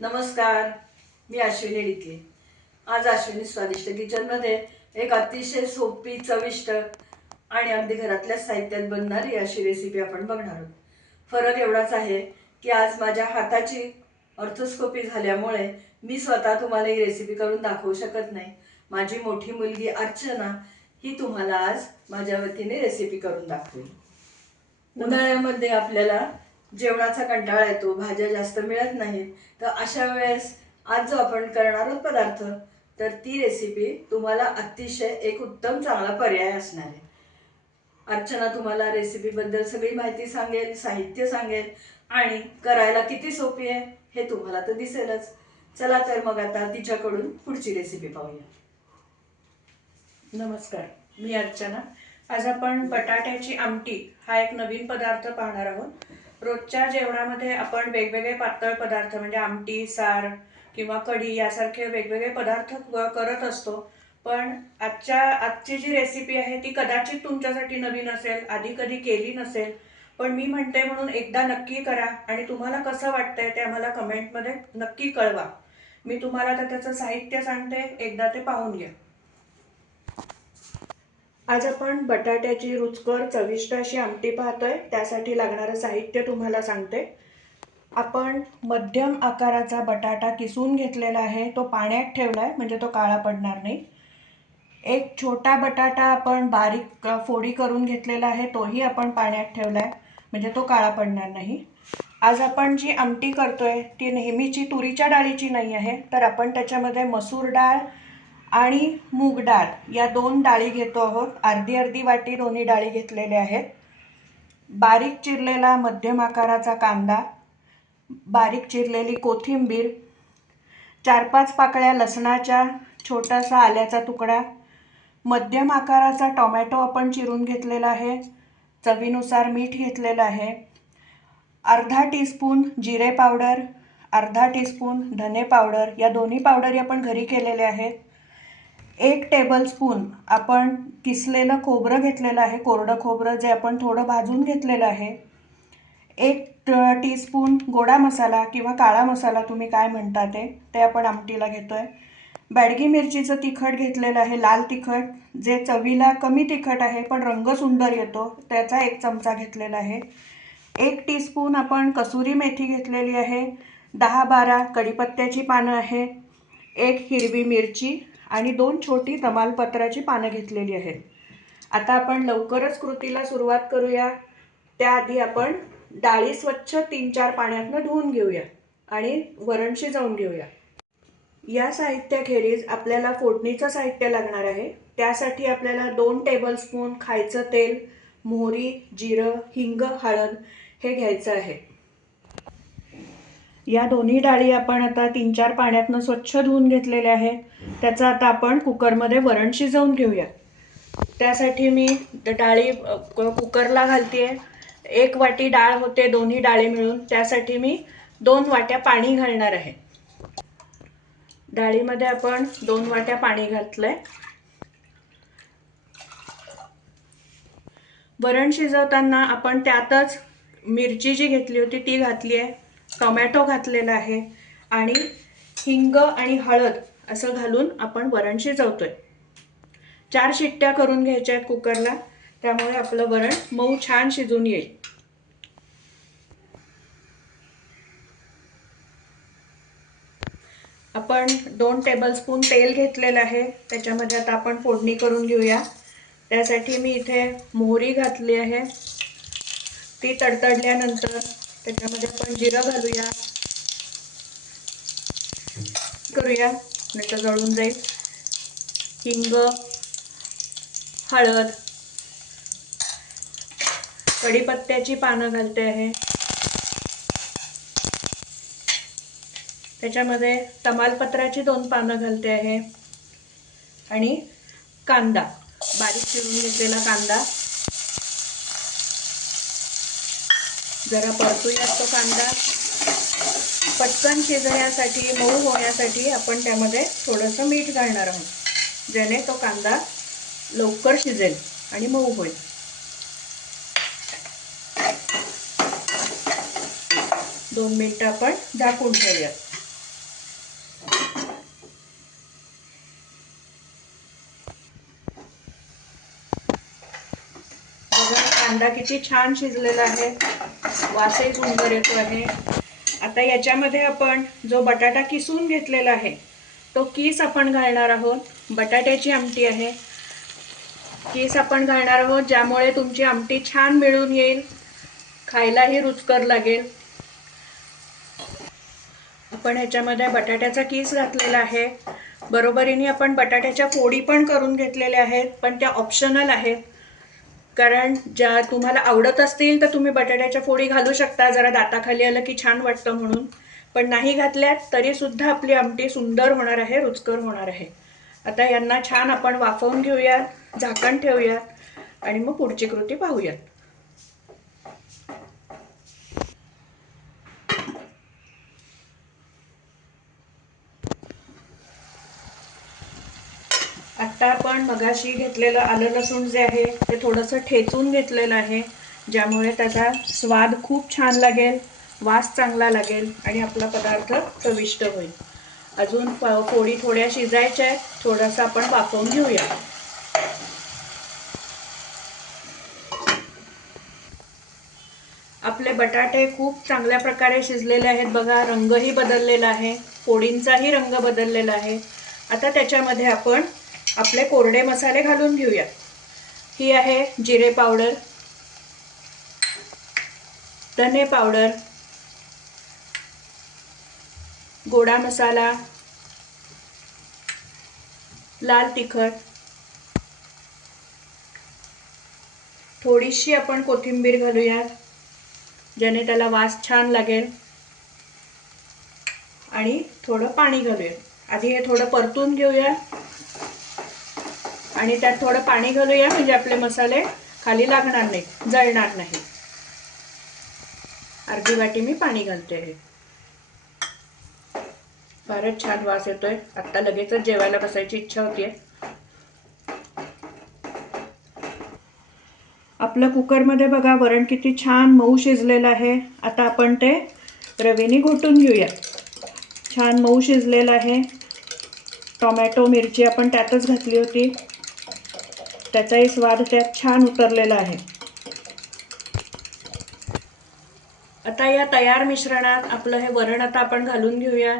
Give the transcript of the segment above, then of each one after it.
नमस्कार, मी अश्विनी डिके। आज अश्विनी स्वादिष्ट किचनमध्ये एक अतिशय सोपी, चविष्ट आणि अगदी घरातल्या साहित्यात बनणारी अशी रेसिपी आपण बघणार आहोत। फरक एवढाच आहे की आज माझ्या हाताची ऑर्थोस्कोपी झाल्यामुळे मी स्वतः तुम्हाला ही रेसिपी करून दाखवू शकत नाही। माझी मोठी मुलगी अर्चना ही तुम्हाला आज माझ्या वतीने रेसिपी करून दाखवेल। उन्हाळ्यामध्ये आपल्याला जेवणाचा कंटाळा येतो, भाज्या जास्त मिळत नाहीत, तर अशा वेळेस आज जो आपण करणार आहोत पदार्थ, तर ती रेसिपी तुम्हाला अतिशय एक उत्तम चांगला पर्याय असणार आहे। अर्चना तुम्हाला रेसिपीबद्दल सगळी माहिती सांगेल, साहित्य सांगेल आणि करायला किती सोपी आहे हे तुम्हाला तर दिसेलच। चला तर मग आता तिच्याकडून पुढची रेसिपी पाहूया। नमस्कार, मी अर्चना। आज आपण बटाट्याची आमटी हा एक नवीन पदार्थ पाहणार आहोत। रोजच्या जेवणामध्ये आपण वेगवेगळे पातळ पदार्थ म्हणजे आमटी, सार किंवा कढी यासारखे वेगवेगळे पदार्थ करत असतो। पण आजची जी रेसिपी आहे ती कदाचित तुमच्यासाठी नवीन असेल, आधी कधी केली नसेल। पण मी म्हणते म्हणून एकदा नक्की करा आणि तुम्हाला कसं वाटतंय ते आम्हाला कमेंटमध्ये नक्की कळवा। मी तुम्हाला आता त्याचं साहित्य सांगते, एकदा ते पाहून घ्या। आज आपण बटाट्याची रुचकर चविष्ट अशी आमटी पाहतोय। त्यासाठी लागणारं साहित्य तुम्हाला सांगते। आपण मध्यम आकाराचा बटाटा किसून घेतलेला आहे, तो पाण्यात ठेवलाय म्हणजे तो काळा पडणार नाही। एक छोटा बटाटा आपण बारीक फोडी करून घेतलेला आहे, तोही आपण पाण्यात ठेवलाय म्हणजे तो काळा पडणार नाही। आज आपण जी आमटी करतोय ती नेहमीची तुरीच्या डाळीची नाही आहे, तर आपण त्याच्यामध्ये मसूर डाळ आणि मूग डाळ या दोन डाळी घेतो आहोत। अर्धी अर्धी वाटी दोन्ही डाळी घेतलेल्या आहेत। बारीक चिरलेला मध्यम आकाराचा कांदा, बारीक चिरलेली कोथिंबीर, 4-5 पाकळ्या लसणाच्या, छोटासा आल्याचा तुकडा, मध्यम आकाराचा टोमॅटो आपण चिरून घेतलेला आहे, चवीनुसार मीठ घेतलेलं आहे, अर्धा टीस्पून जिरे पावडर, अर्धा टीस्पून धने पावडर, या दोन्ही पावडरी आपण घरी केलेले आहेत। 1 टेबलस्पून आपण किसलेलं खोबरं घेतलेलं आहे, कोरडं खोबरं जे आपण थोडं भाजून घेतलेलं आहे। 1 टीस्पून गोडा मसाला किंवा काळा मसाला तुम्ही काय म्हणता ते आपण आमटीला घेतोय। बॅडगी मिरचीचं तिखट घेतलेलं आहे, लाल तिखट जे चवीला कमी तिखट आहे पण रंग सुंदर येतो, त्याचा 1 चमचा घेतलेला आहे। 1 टीस्पून आपण कसुरी मेथी घेतलेली आहे, 10-12 कढीपत्त्याची पानं आहे, 1 हिरवी मिरची आणि 2 छोटी तमालपत्राची पानं घेतलेली आहेत। आता आपण लवकरच कृतीला सुरुवात करूया। त्याआधी आपण डाळी स्वच्छ 3-4 पाण्यातनं धुवून घेऊया आणि वरण शिजवून घेऊया। या साहित्याखेरीज आपल्याला फोडणीचं साहित्य लागणार आहे। त्यासाठी आपल्याला 2 टेबलस्पून खायचं तेल, मोहरी, जिरं, हिंग, हळद हे घ्यायचं आहे। या दोन्ही डाळी आपण आता 3-4 पाण्यातनं स्वच्छ धुवून घेतलेल्या आहेत। त्याचं आता आपण कुकरमध्ये वरण शिजवून घेऊया। त्यासाठी मी डाळी कुकरला घालते। 1 वाटी डाळ होते दोन्ही डाळी मिळून, त्यासाठी मी 2 वाट्या पाणी घालणार आहे। डाळीमध्ये आपण 2 वाट्या पाणी घातलंय। वरण शिजवताना आपण त्यातच मिरची जी घेतली होती ती घातली आहे, टोमॅटो घातलेला आहे आणि हिंग आणि हळद असं घालून आपण वरण शिजवतोय। 4 शिट्ट्या करून घ्यायच्या आहेत कुकरला, त्यामुळे आपलं वरण मऊ छान शिजून येईल। आपण 2 टेबलस्पून तेल घेतलेलं आहे, त्याच्यामध्ये आता आपण फोडणी करून घेऊया। त्यासाठी मी इथे मोहरी घातली आहे, ती तडतडल्यानंतर त्याच्यामध्ये आपण जिरं घालूया, नाही तर जळून जाईल, हिंग, हळद, कढीपत्त्याची पानं घालते आहे, त्याच्यामध्ये तमालपत्राची 2 पानं घालते आहे आणि कांदा, बारीक चिरून घेतलेला कांदा जरा परतूया। तो कांदा पटकन शिजण्यासाठी, मऊ होण्यासाठी आपण त्यामध्ये थोडंसं मीठ घालणार आहोत, ज्याने तो कांदा लवकर शिजेल आणि मऊ होईल। 2 मिनिटं आपण झाकून ठेवूया। कांदा किती छान शिजलेला आहे, वासही सुंदर येतो आहे. आता याच्यामध्ये आपण जो बटाटा किसून घेतलेला आहे तो कीस आपण घालणार आहोत. बटाट्याची आमटी आहे, कीस आपण घालणार आहोत, ज्यामुळे तुमची आमटी छान मिळून येईल, खायलाही रुचकर लागेल. आपण ह्याच्यामध्ये बटाट्याचा कीस घातलेला आहे. बरोबरीने आपण बटाट्याच्या फोडी पण करून घेतलेल्या आहेत, पण त्या ऑप्शनल आहेत. कारण ज्या तुम्हाला आवडत असतील तर तुम्ही बटाट्याच्या फोडी घालू शकता, जरा दाताखाली आलं की छान वाटतं म्हणून. पण नाही घातल्यात तरी सुद्धा आपली आमटी सुंदर होणार आहे, रुचकर होणार आहे. आता यांना छान आपण वाफवून घेऊयात, झाकण ठेवूयात आणि मग पुढची कृती पाहूयात. आता आपण मगाशी घेतलेलं आलं लसूण जे आहे ते थोडंसं ठेचून घेतलेलं आहे, ज्यामुळे त्याचा स्वाद खूप छान लागेल, वास चांगला लागेल आणि आपला पदार्थ चविष्ट होईल. अजून फोडी थोड्या शिजायच्या आहेत, थोडंसं आपण वाफवून घेऊया. आपले बटाटे खूप चांगल्या प्रकारे शिजलेले आहेत बघा, रंगही बदललेला आहे, फोडींचाही रंग बदललेला आहे. आता त्याच्यामध्ये आपण आपले कोरडे मसाले घालून घेऊया. ही आहे जिरे पावडर, धने पावडर, गोडा मसाला, लाल तिखट, थोडीशी आपण कोथिंबीर घालूया, ज्याने त्याला वास छान लागेल, आणि थोडं पाणी घालूया. आधी हे थोडं परतून घेऊया आणि त्यात थोडं पाणी घालूया, म्हणजे आपले मसाले खाली लागणार नाहीत, जळणार नाही. अर्धी वाटी मी पाणी घालते आहे. फारच छान वास येतोय, आता लगेचच जेवायला बसायची इच्छा होतीये. आपलं कुकरमध्ये बघा वरण किती छान मऊ शिजलेलं आहे. आता आपण ते रवेने घोटून घेऊया. छान मऊ शिजलेलं आहे. टोमॅटो मिरची आपण त्यातच घातली होती, त्याचाही स्वाद त्यात छान उतरलेला आहे. आता या तयार मिश्रणात आपलं हे वरण आता आपण घालून घेऊया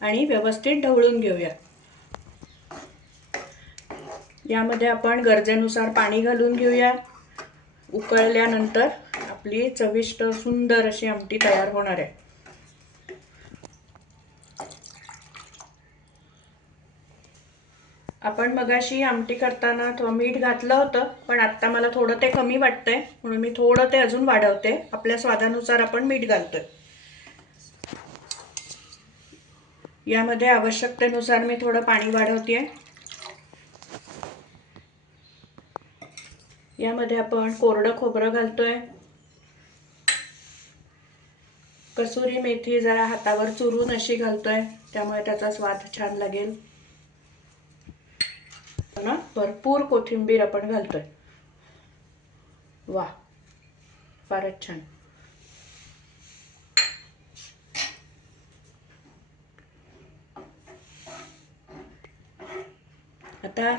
आणि व्यवस्थित ढवळून घेऊया. यामध्ये आपण गरजेनुसार पाणी घालून घेऊया. उकळल्यानंतर आपली चविष्ट सुंदर अशी आमटी तयार होणार आहे. आपण मगाशी आमटी करताना थोडं मीठ घातलं होतं, पण आत्ता मला थोडं ते कमी वाटतंय, म्हणून मी थोडं ते अजून वाढवते. आपल्या स्वादानुसार आपण मीठ घालतोय. यामध्ये आवश्यकतेनुसार मी थोडं पाणी वाढवते. यामध्ये आपण कोरडं खोबरं घालतोय. कसुरी मेथी जरा हातावर चुरून अशी घालतोय, त्यामुळे त्याचा स्वाद छान लागेल. भरपूर कोथिंबीर आपण घालतोय. वा, फारच छान. आता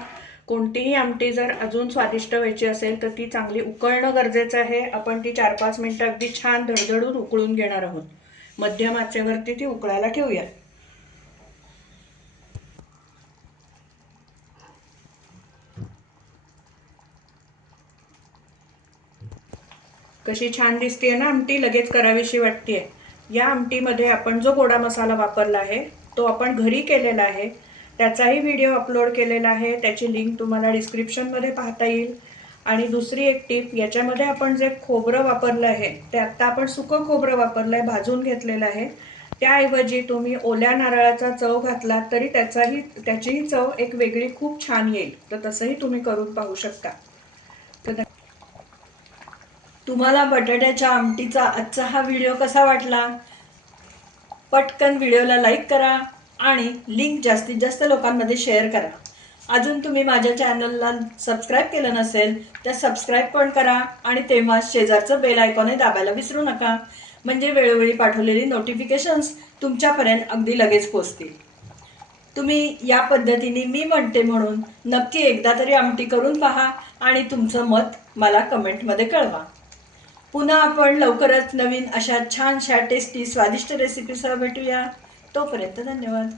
कोणतीही आमटी जर अजून स्वादिष्ट व्हायची असेल तर ती चांगली उकळणं गरजेचं आहे. आपण ती 4-5 मिनिटं अगदी छान धडधडून उकळून घेणार आहोत. मध्यम आचेवरती ती उकळायला ठेवूया. कशी छान दिसते ना आमटी, लगेच करावीशी वाटते. या आमटीमध्ये आपण जो गोडा मसाला वापरला आहे तो आपण घरी केलेला आहे. त्याचाही व्हिडिओ अपलोड केलेला आहे, त्याची लिंक तुम्हाला डिस्क्रिप्शनमध्ये पाहता येईल. आणि दुसरी एक टिप, याच्यामध्ये आपण जे खोबरं वापरलं आहे ते आत्ता आपण सुकं खोबरं वापरलं आहे, भाजून घेतलेलं आहे. त्याऐवजी तुम्ही ओल्या नारळाचा चव घातला तरी त्याचीही चव एक वेगळी खूप छान येईल. तर तसंही तुम्ही करून पाहू शकता. तुम्हाला बटाट्याच्या आमटीचा आजचा हा व्हिडिओ कसा वाटला? पटकन व्हिडिओला लाईक करा आणि लिंक जास्तीत जास्त लोकांमध्ये शेअर करा. अजून तुम्ही माझ्या चॅनलला सबस्क्राईब केलं नसेल तर सबस्क्राईब पण करा आणि तेव्हा शेजारचं बेल आयकॉनही दाबायला विसरू नका, म्हणजे वेळोवेळी पाठवलेली नोटिफिकेशन्स तुमच्यापर्यंत अगदी लगेच पोहोचतील. तुम्ही या पद्धतीने मी म्हणते म्हणून नक्की एकदा तरी आमटी करून पहा आणि तुमचं मत मला कमेंटमध्ये कळवा. पुन्हा आपण लवकरच नवीन अशा छानशा टेस्टी स्वादिष्ट रेसिपीसह भेटूया. तोपर्यंत धन्यवाद.